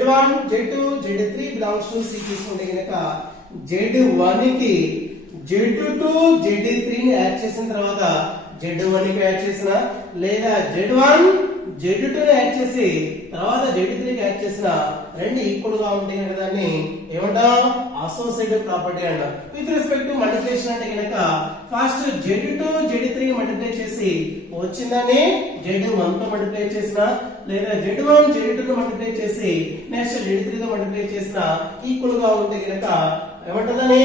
Z1 Z2 Z3 belongs to C తీసుకుంటే గనుక Z1 కి Z2 Z3 ని యాడ్ చేసిన తర్వాత Z1 కి యాడ్ చేసిన లేదా Z1 Z2 ని యాడ్ చేసి తర్వాత Z3 కి యాడ్ చేసిన రెండు ఈక్వల్ గా ఉంటే గనుక దాన్ని ఏమంటాం అసోసియేటివ్ ప్రాపర్టీ అంటాం. విత్ రెస్పెక్ట్ టు మల్టిప్లికేషన్ అంటే గనుక ఫస్ట్ Z2 Z3 మల్టిప్లై చేసి వచ్చిందని Z1 తో మల్టిప్లై చేసిన లేదా Z1 Z2 తో మల్టిప్లై చేసి నెక్స్ట్ Z3 తో మల్టిప్లై చేసిన ఈక్వల్ గా ఉంటే గనుక ఏమంటదని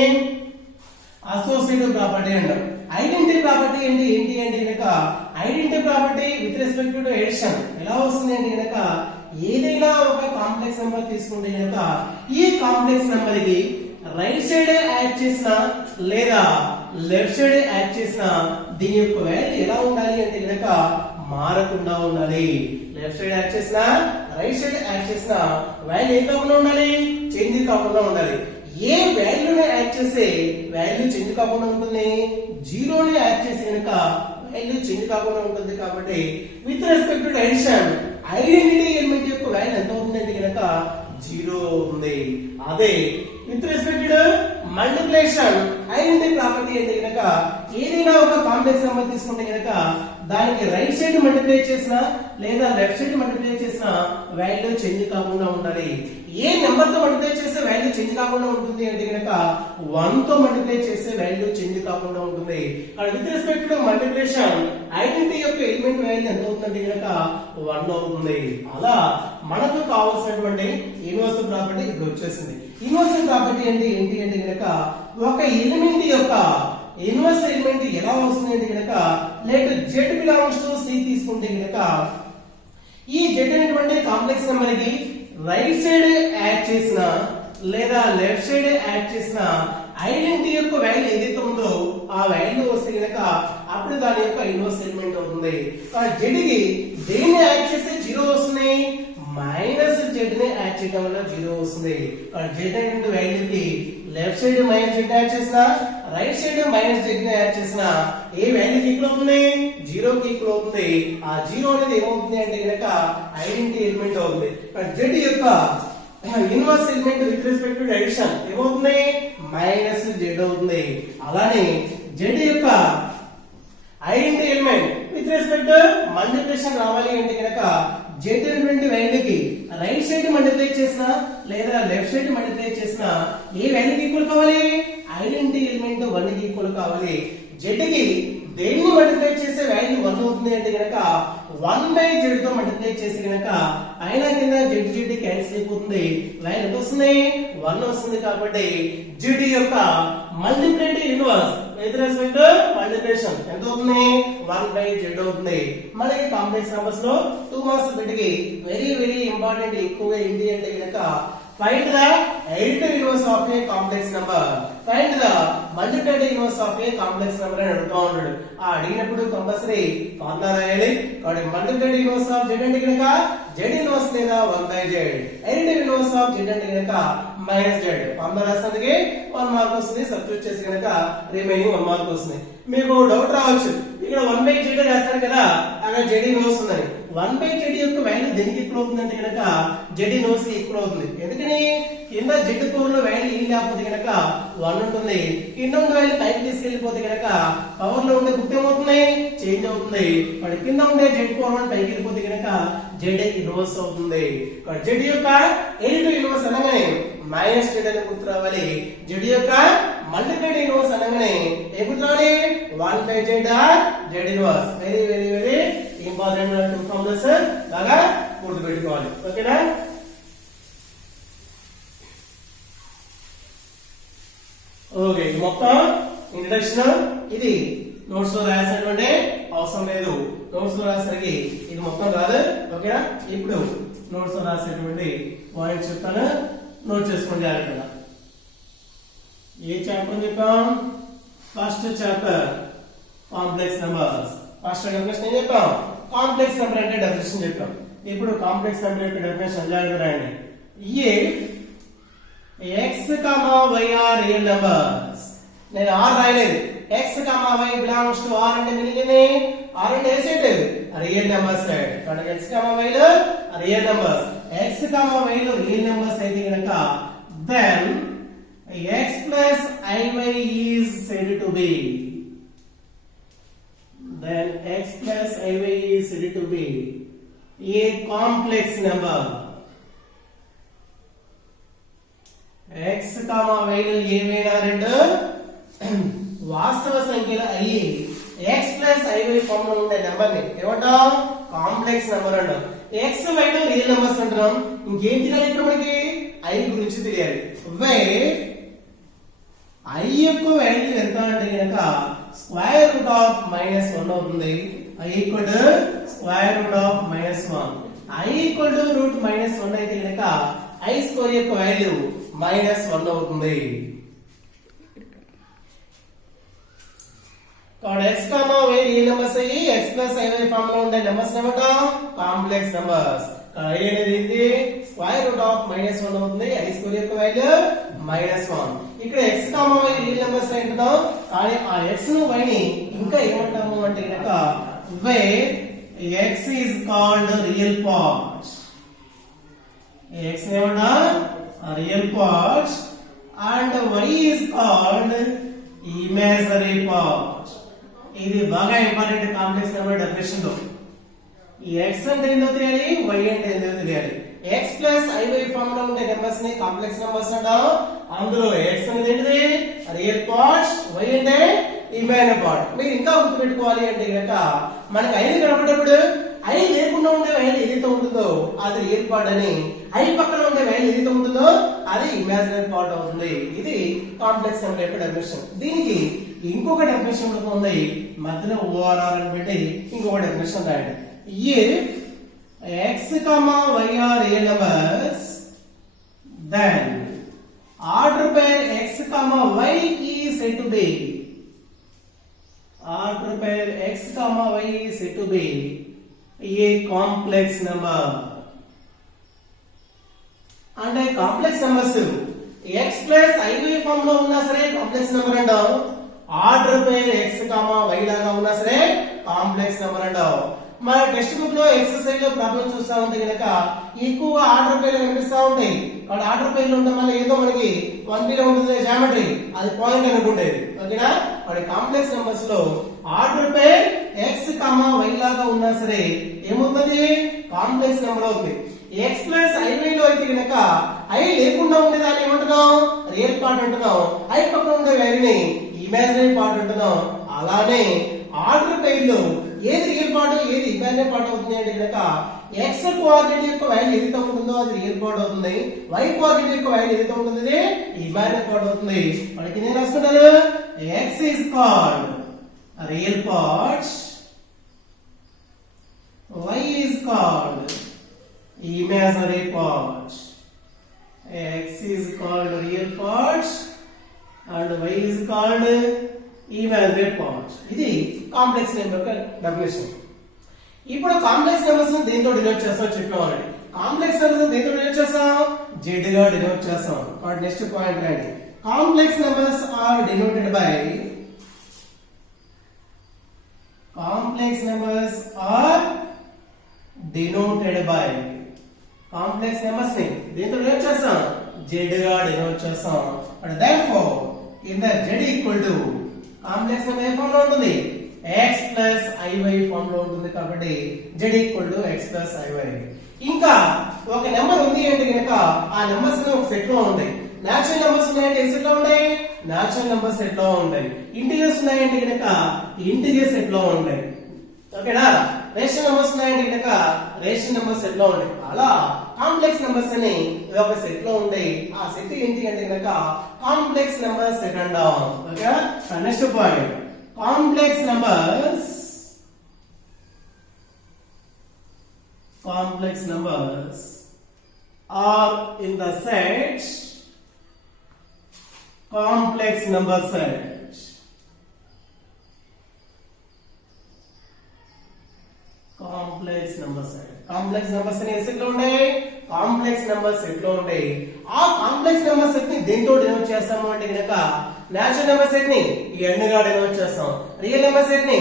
అసోసియేటివ్ ప్రాపర్టీ అంటాం. ఐడెంటిటీ ప్రాపర్టీ ఏంటి అంటే గనుక identity property with respect to edition ఎలా వస్తుంది అంటే గనుక ఏదైనా ఒక కాంప్లెక్స్ నెంబర్ తీసుకుంటే గనుక ఈ కాంప్లెక్స్ నెంబర్ కి రైట్ సైడ్ యాడ్ చేసిన లేదా లెఫ్ట్ సైడ్ యాడ్ చేసిన దీని యొక్క వాల్యూ ఎలా ఉండాలి అంటే గనుక మారకుండా ఉండాలి. లెఫ్ట్ సైడ్ యాడ్ చేసిన రైట్ సైడ్ యాడ్ చేసిన వాల్యూ ఏం కాకుండా ఉండాలి, చేంజ్ కాకుండా ఉండాలి. ఏ వాల్యూని యాడ్ చేస్తే వాల్యూ చేంజ్ కాకుండా ఉంటుంది, జీరోని యాడ్ చేసి కనుక వాల్యూ చేంజ్ కాకుండా ఉంటుంది. కాబట్టి with respect to addition identity element యొక్క వాల్యూ ఎంత అవుతుందంటే కనుక జీరో ఉంది. అదే with respect to multiplication identity property అంటే కనుక ఏదైనా ఒక కాంప్లెక్స్ నెంబర్ తీసుకుంటే కనుక దానికి రైట్ సైడ్ మల్టిప్లై చేసిన లేదా లెఫ్ట్ సైడ్ మల్టిప్లై చేసిన వాల్యూ చేంజ్ కాకుండా ఉండాలి. ఏ నెంబర్ తో మల్టిప్లై చేస్తే వాల్యూ చేంజ్ కాకుండా ఉంటుంది అంటే కనుక 1 తో మల్టిప్లై చేస్తే వాల్యూ చేంజ్ కాకుండా ఉంటుంది. With respect to multiplication identity యొక్క ఎలిమెంట్ వాల్యూ ఎంత అవుతుందంటే కనుక 1 అవుతుంది. అలా మనకు కావాల్సినటువంటి యూనివర్సల్ ప్రాపర్టీ ఇప్పుడు వచ్చేసింది. యూనివర్సల్ ప్రాపర్టీ అంటే ఏంటి అంటే కనుక ఒక ఎలిమెంట్ యొక్క ఇన్వర్స్ ఎలిమెంట్ ఎలా వస్తుంది అంటే కనుక let Z belongs to C తీసుకుంటే కనుక ఈ Z అనేటువంటి కాంప్లెక్స్ నెంబర్ కి రైట్ సైడ్ యాడ్ చేసిన లేదా లెఫ్ట్ సైడ్ యాడ్ చేసిన ఐడెంటిటీ యొక్క వాల్యూ ఏదైతే ఉందో ఆ వాల్యూ వస్తే కనుక అప్పుడు దాని యొక్క ఇన్వర్స్ ఎలిమెంట్ అవుతుంది. Z కి దేన్ని యాడ్ చేస్తే జీరో వస్తుంది, మైనస్ Z ని యాడ్ చేయడం వల్ల జీరో వస్తుంది. Z అనేటువంటి వాల్యూకి left side minus Z add చేసిన రైట్ సైడ్ మైనస్ Z ని యాడ్ చేసిన ఏ వాల్యూకి ఈక్వల్ అవుతుంది, జీరోకి ఈక్వల్ అవుతుంది. ఆ జీరో అనేది ఏమవుతుంది అంటే కనుక ఐడెంటిటీ ఎలిమెంట్ అవుతుంది. Z యొక్క inverse element with respect to addition ఏమవుతుంది, మైనస్ Z అవుతుంది. అలానే Z యొక్క identity element with respect to multiplication రావాలి అంటే కనుక Z అనేటువంటి వాల్యూకి రైట్ సైడ్ మల్టిప్లై చేసిన లేదా లెఫ్ట్ సైడ్ మల్టిప్లై చేసిన ఏ వాల్యూకి ఈక్వల్ కావాలి, ఐడెంటిటీ ఎలిమెంట్ 1 కి ఈక్వల్ కావాలి. Z కి దేన్ని మల్టిప్లై చేసే వాల్యూ 1 అవుతుంది అంటే గనక 1/Z తో మల్టిప్లై చేసి గనక పైన కింద Z క్యాన్సిల్ అయిపోతుంది, వాల్యూ ఎంత వస్తుంది 1 వస్తుంది. కాబట్టి Z యొక్క multiplicative inverse with respect to multiplication ఎంత అవుతుంది 1/Z అవుతుంది. మనకి కాంప్లెక్స్ నంబర్స్ లో 2 మార్క్స్ బిట్కి వెరీ ఇంపార్టెంట్ ఎక్కువగా ఏంటి అంటే గనక find the additive inverse of a complex number, find the multiplicative inverse of a complex number అని అడుగుతా ఉన్నాడు. ఆ అడిగినప్పుడు కంపల్సరీ ఫార్ములా రాయాలి. కాబట్టి multiplicative inverse of Z అంటే కనుక Z inverse లేదా 1/Z, additive inverse of Z అంటే కనుక -Z. ఫార్ములా రాసినందుకే 1 మార్క్ వస్తుంది. సబ్స్టిట్యూట్ చేసి కనుక రిమైనింగ్ 1 మార్క్ వస్తుంది. మీకు డౌట్ రావచ్చు, ఇక్కడ 1/Z రాస్తారు కదా అక్కడ Z inverse ఉందని. 1/Z యొక్క వాల్యూ దేనికి ఈక్వల్ అవుతుంది అంటే కనుక Z ఇన్వర్స్ కి ఈక్వల్ అవుతుంది. ఎందుకని కింద Z పవర్ లో వాల్యూ ఏం లేకపోతే కనుక 1 ఉంటుంది, కింద ఉన్న వాల్యూ పైకి తీసుకెళ్లిపోతే కనుక పవర్ లో ఉండే గుర్తు ఏమవుతుంది, చేంజ్ అవుతుంది. మరి కింద ఉండే Z పవర్ 1 పైకి వెళ్ళిపోతే కనుక Z ఇన్వర్స్ అవుతుంది. Z యొక్క ఎడిటివ్ ఇన్వర్స్ అనగానే -Z అని గుర్తు రావాలి. Z యొక్క మల్టిప్లికేటివ్ ఇన్వర్స్ అనగానే ఏం గుర్తు రావాలి, 1/Z Z inverse. Very important two formulas బాగా గుర్తుపెట్టుకోవాలి. ఓకేనా? ఓకే, మొత్తం ఇంట్రడక్షన్ ఇది నోట్స్ లో రాయాల్సినటువంటి అవసరం లేదు. నోట్స్ లో రాసరికి ఇది మొత్తం రాదు. ఓకేనా? ఇప్పుడు నోట్స్ లో రాసేటువంటి పాయింట్స్ చెప్తాను, నోట్ చేసుకోండి జాగ్రత్తగా. ఏ చాప్టర్ చెప్పాం, first chapter complex numbers. First definition ఏం చెప్పాం, కాంప్లెక్స్ నెంబర్ అంటే డెఫినేషన్ చెప్పాం. ఇప్పుడు కాంప్లెక్స్ నెంబర్ యొక్క డెఫినేషన్ జాగ్రత్తగా రాయండి. X, Y are real numbers. నేను R రాయలేదు. X, Y belongs to R అంటే మీనింగ్ ఏంది, R and A set real numbers set. But x comma y lo real numbers. X comma y lo real numbers అయితే గనక then x plus iy is said to be. Then x plus iy is said to be a complex number. x comma y లో ఏమైనా రెండు వాస్తవ సంఖ్యలు అయ్యి x plus iy form లో ఉండే నెంబర్ ని ఏమంటాం కాంప్లెక్స్ నెంబర్ అంటాం. x y లో రియల్ నెంబర్స్ అంటున్నాం. ఇంకేంటి తెలియాలి ఇక్కడ మనకి i గురించి తెలియాలి. i యొక్క వాల్యూ ఎంత అంటే గనక స్క్వేర్ రూట్ ఆఫ్ -1 అవుతుంది. i equal to square root of -1. i equal to root -1 అయితే గనక i స్క్వేర్ యొక్క వాల్యూ -1 అవుతుంది. కాబట్టి x comma y real numbers అయ్యి x ప్లస్ iy ఫామ్ లో ఉండే నెంబర్స్ ఏమంటాం కాంప్లెక్స్ నెంబర్స్. i అనేది ఏంటి స్క్వేర్ రూట్ ఆఫ్ -1 అవుతుంది. i స్క్వేర్ యొక్క వాల్యూ -1. ఇక్కడ x comma y real numbers అంటున్నాం. కానీ ఆ x ను y ని ఇంకా ఏమంటాము అంటే గనక where x is called real part. x ఏమంటాం real part and y is called imaginary part. ఇది బాగా ఇంపార్టెంట్ కాంప్లెక్స్ నెంబర్ డెఫినిషన్ లో. ఈ x అంటే ఏంటో తెలియాలి, y అంటే ఏంటో తెలియాలి. x ప్లస్ iy ఫామ్ లో ఉండే నెంబర్స్ ని కాంప్లెక్స్ నెంబర్స్ అంటాం. అందులో x అనేది ఏంటిది రియల్ పార్ట్, y అంటే ఇమాజినరీ పార్ట్. మీరు ఇంకా గుర్తుపెట్టుకోవాలి అంటే గనక మనకి i కనపడేటప్పుడు i లేకుండా ఉండే వాల్యూ ఏదైతే ఉంటుందో అది రియల్ పార్ట్ అని, i పక్కన ఉండే వాల్యూ ఏదైతే ఉంటుందో అది ఇమాజినరీ పార్ట్ అవుతుంది. ఇది కాంప్లెక్స్ నెంబర్ యొక్క డెఫినిషన్. దీనికి ఇంకొక డెఫినిషన్ కూడా ఉంది. మధ్యలో ఓఆర్ఆర్ అని పెట్టి ఇంకొక డెఫినిషన్ రాయండి. if x comma y are real numbers then order pair x comma y is said to be, order pair x comma y is said to be a complex number. అంటే complex numbers x plus iy form లో ఉన్నా సరే complex number అంటాం. Order pair x comma y లాగా ఉన్నా సరే complex number అంటాం. మన టెక్స్ట్ బుక్ లో ఎక్సర్సైజ్ లో ప్రాబ్లం చూస్తా ఉంటే గనక ఎక్కువగా ఆర్డర్ పేర్లు కనిపిస్తా ఉంటాయి. కాబట్టి ఆర్డర్ పేర్లు ఉండడం వల్ల ఏదో మనకి 1b లో ఉంటుంది జామెట్రీ, అది పాయింట్ అనుకుంటేది. ఓకేనా? మరి కాంప్లెక్స్ నెంబర్స్ లో order pair x comma y లాగా ఉన్నా సరే ఏమవుతుంది కాంప్లెక్స్ నెంబర్ అవుతుంది. x ప్లస్ iy లో అయితే గనక i లేకుండా ఉండే దాన్ని ఏమంటున్నాం రియల్ పార్ట్ అంటున్నాం. i పక్కన ఉండే వాల్యూని ఇమాజినరీ పార్ట్ అంటున్నాం. అలానే ఆర్డర్ పేర్ లో ఏది రియల్ పార్ట్ ఏది ఇమాజినరీ పార్ట్ అవుతుంది అంటే గనక x కోఆర్డినేట్ యొక్క వాల్యూ ఏదైతే ఉంటుందో అది రియల్ పార్ట్ అవుతుంది. y కోఆర్డినేట్ యొక్క వాల్యూ ఏదైతే ఉంటుందో అది ఇమాజినరీ పార్ట్ అవుతుంది. మనకి నేను రాసుకుంటాను x is called real part, y is called imaginary part. x is called real part and y is called imaginary part. ఇది కాంప్లెక్స్ నెంబర్ యొక్క డెఫినిషన్. ఇప్పుడు కాంప్లెక్స్ నెంబర్స్ ని దేంతో డినోట్ చేస్తాం చెప్పాం ఆల్రెడీ. కాంప్లెక్స్ నెంబర్స్ దేంతో డినోట్ చేస్తాం z గా డినోట్ చేస్తాం. కాబట్టి నెక్స్ట్ పాయింట్ రండి. Complex numbers are denoted by, complex numbers are denoted by, complex numbers ని దేంతో డినోట్ చేస్తాం z గా డినోట్ చేస్తాం. And therefore in the z equal to complex number ఏ ఫామ్ లో ఉంటుంది x ప్లస్ iy ఫామ్ లో ఉంటుంది. కాబట్టి z equal to x plus iy. ఇంకా ఒక నెంబర్ ఉంది అంటే గనక ఆ నెంబర్స్ ఒక సెట్ లో ఉంటాయి. నేచురల్ నెంబర్స్ ఉన్నాయంటే ఏ సెట్ లో ఉంటాయి నేచురల్ నెంబర్స్ సెట్ లో ఉంటాయి. ఇంటిజర్స్ ఉన్నాయంటే గనక ఇంటిజర్ సెట్ లో ఉంటాయి. ఓకేనా? రేషనల్ నెంబర్స్ ఉన్నాయంటే గనక రేషనల్ నెంబర్స్ సెట్ లో ఉంటాయి. అలా కాంప్లెక్స్ నెంబర్స్ అని ఒక సెట్ లో ఉంటాయి. ఆ సెట్ ఏంటి అంటే గనక కాంప్లెక్స్ నెంబర్స్ సెట్ అంటాం. Okay? Next point, complex numbers, complex numbers are in the set complex number set. Complex number set complex numbers అనే సెట్ లో ఉంటాయి, కాంప్లెక్స్ నెంబర్ సెట్ లో ఉంటాయి. ఆ కాంప్లెక్స్ నెంబర్ సెట్ ని దేంతో డినోట్ చేస్తాము అంటే గనక నేచురల్ నెంబర్ సెట్ ని n గా డినోట్ చేస్తాం, రియల్ నెంబర్ సెట్ ని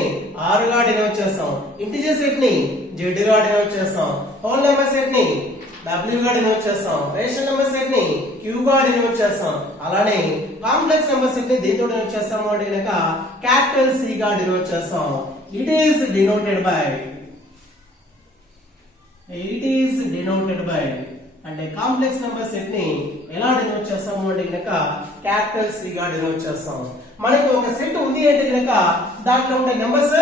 r గా డినోట్ చేస్తాం, ఇంటిజర్ సెట్ ని z గా డినోట్ చేస్తాం, హోల్ నెంబర్ సెట్ ని w గా డినోట్ చేస్తాం, రేషనల్ నెంబర్ సెట్ ని q గా డినోట్ చేస్తాం. అలానే కాంప్లెక్స్ నెంబర్ సెట్ ని దేంతో డినోట్ చేస్తాము అంటే గనక క్యాపిటల్ C గా డినోట్ చేస్తాం. ఇట్ ఈస్ డినోటెడ్ బై అంటే కాంప్లెక్స్ నెంబర్ సెట్ ని ఎలా డినోట్ చేస్తాము అంటే గనక క్యాపిటల్ C గా డినోట్ చేస్తాం. మనకి ఒక సెట్ ఉంది అంటే గనక దాంట్లో ఉండే నెంబర్స్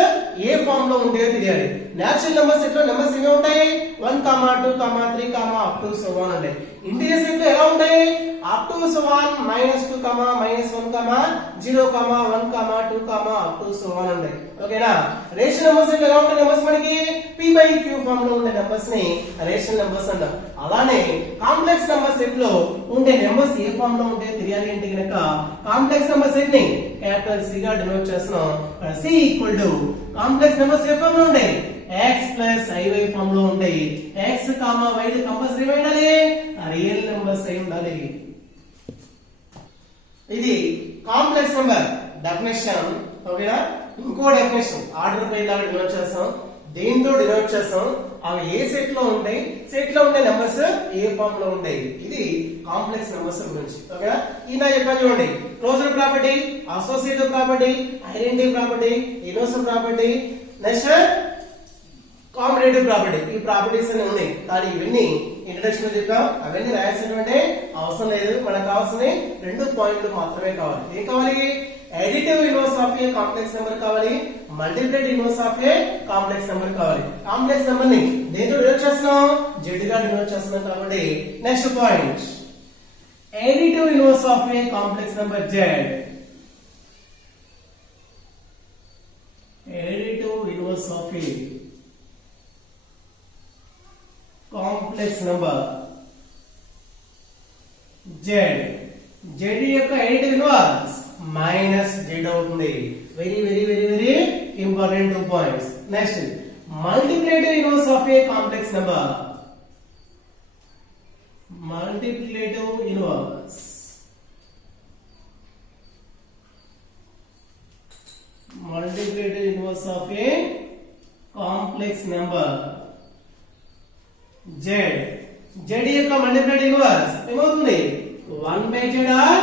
ఏ ఫామ్ లో ఉంటాయో తెలియాలి. నేచురల్ నెంబర్ సెట్ లో నెంబర్స్ ఏమి ఉంటాయి 1, 2, 3, up to so on ఉంటాయి. ఇంటిజర్ సెట్ లో ఎలా ఉంటాయి up to so on -2, -1, 0, 1, 2, up to so on ఉంటాయి. ఓకేనా. రేషనల్ నెంబర్స్ సెట్ లో ఎలా ఉంటాయి నెంబర్స్ మనకి p by q ఫామ్ లో ఉండే నెంబర్స్ ని రేషనల్ నెంబర్స్ అంటారు. అలానే కాంప్లెక్స్ నెంబర్ సెట్ లో ఉండే నెంబర్స్ ఏ ఫామ్ లో ఉంటాయో తెలియాలి అంటే గనక కాంప్లెక్స్ నెంబర్ సెట్ ని క్యాపిటల్ C గా డినోట్ చేస్తున్నాం. C equal to complex numbers ఏ ఫామ్ లో ఉంటాయి x ప్లస్ iy ఫామ్ లో ఉంటాయి. x, y ది కంపల్సరీ ఉండాలి, రియల్ నెంబర్స్ అయి ఉండాలి. ఇది కాంప్లెక్స్ నెంబర్ డెఫినిషన్. ఓకేనా. ఇంకో డెఫినిషన్ ఆర్డర్ పై లాగా డినోట్ చేస్తాం, దేంతో డినోట్ చేస్తాం, అవి ఏ సెట్ లో ఉంటాయి, సెట్ లో ఉండే నెంబర్స్ ఏ ఫామ్ లో ఉంటాయి. ఇది కాంప్లెక్స్ నెంబర్స్ గురించి. ఓకేనా. ఇలా చెప్పాను చూడండి, closure property, associative property, identity property, inverse property, next competitive property. ఈ ప్రాపర్టీస్ అన్ని ఉన్నాయి కానీ ఇవన్నీ ఇంట్రడక్షన్ లో చెప్పాం, అవన్నీ రాయాల్సినటువంటి అవసరం లేదు. మనకు కావాల్సిన 2 పాయింట్లు మాత్రమే కావాలి. ఏం కావాలి? Additive inverse of a complex number కావాలి, multiplicative inverse of a complex number కావాలి. కాంప్లెక్స్ నెంబర్ ని దేంతో డినోట్ చేస్తున్నాం z గా డినోట్ చేస్తున్నాం కాబట్టి next point additive inverse of a complex number z. Additive inverse of a complex number z యొక్క additive inverse -z అవుతుంది. Very important 2 points. Next multiplicative inverse of a complex number. Multiplicative inverse of a complex number z యొక్క multiplicative inverse ఏమవుతుంది 1/z or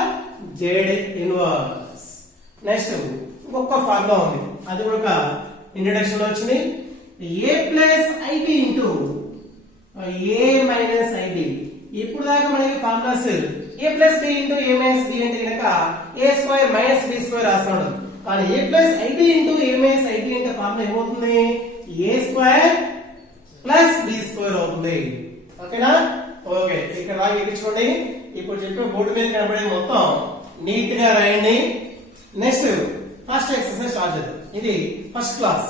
z inverse. Next ఇంకొక formula ఉంది, అది కూడా ఒక introduction లో వచ్చింది. a plus ib into a minus ib. ఇప్పుడు దాకా మనకి formulas a plus b into a minus b అంటే కనుక a square minus b square రాస్తాడు. కానీ a plus ib into a minus ib అంటే ఫార్ములా ఏమవుతుంది a square plus b square అవుతుంది. ఓకేనా. ఓకే, ఇక్కడ దాకా ఎక్కించుకోండి. ఇప్పుడు చెప్పే బోర్డు మీద కనబడేది మొత్తం నీట్ గా రాయండి. నెక్స్ట్ ఫస్ట్ ఎక్సర్సైజ్ స్టార్ట్ చేద్దాం. ఇది ఫస్ట్ క్లాస్.